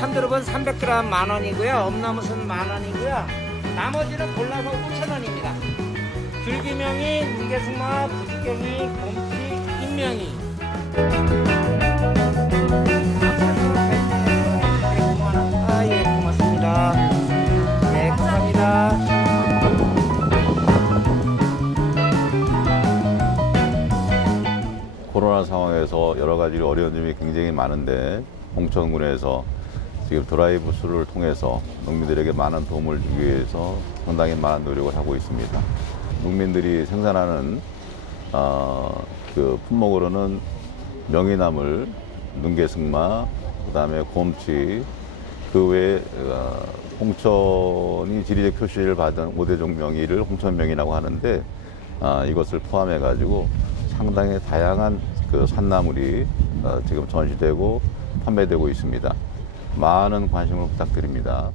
참드롭은 300g 만 원이고요. 엄나무순 만 원이고요. 나머지는 골라서 5천 원입니다. 줄기명이, 무게승마, 부지경이. 네, 감사합니다. 코로나 상황에서 여러 가지 어려운 점이 굉장히 많은데 홍천군에서 지금 드라이브 스루를 통해서 농민들에게 많은 도움을 주기 위해서 상당히 많은 노력을 하고 있습니다. 농민들이 생산하는 어, 그 품목으로는 명이나물, 눈개승마, 그다음에 곰치, 그 외에 어, 홍천이 지리적 표시를 받은 오대종 명이를 홍천명이라고 하는데 아, 이것을 포함해 가지고 상당히 다양한 그 산나물이 어, 지금 전시되고 판매되고 있습니다. 많은 관심을 부탁드립니다.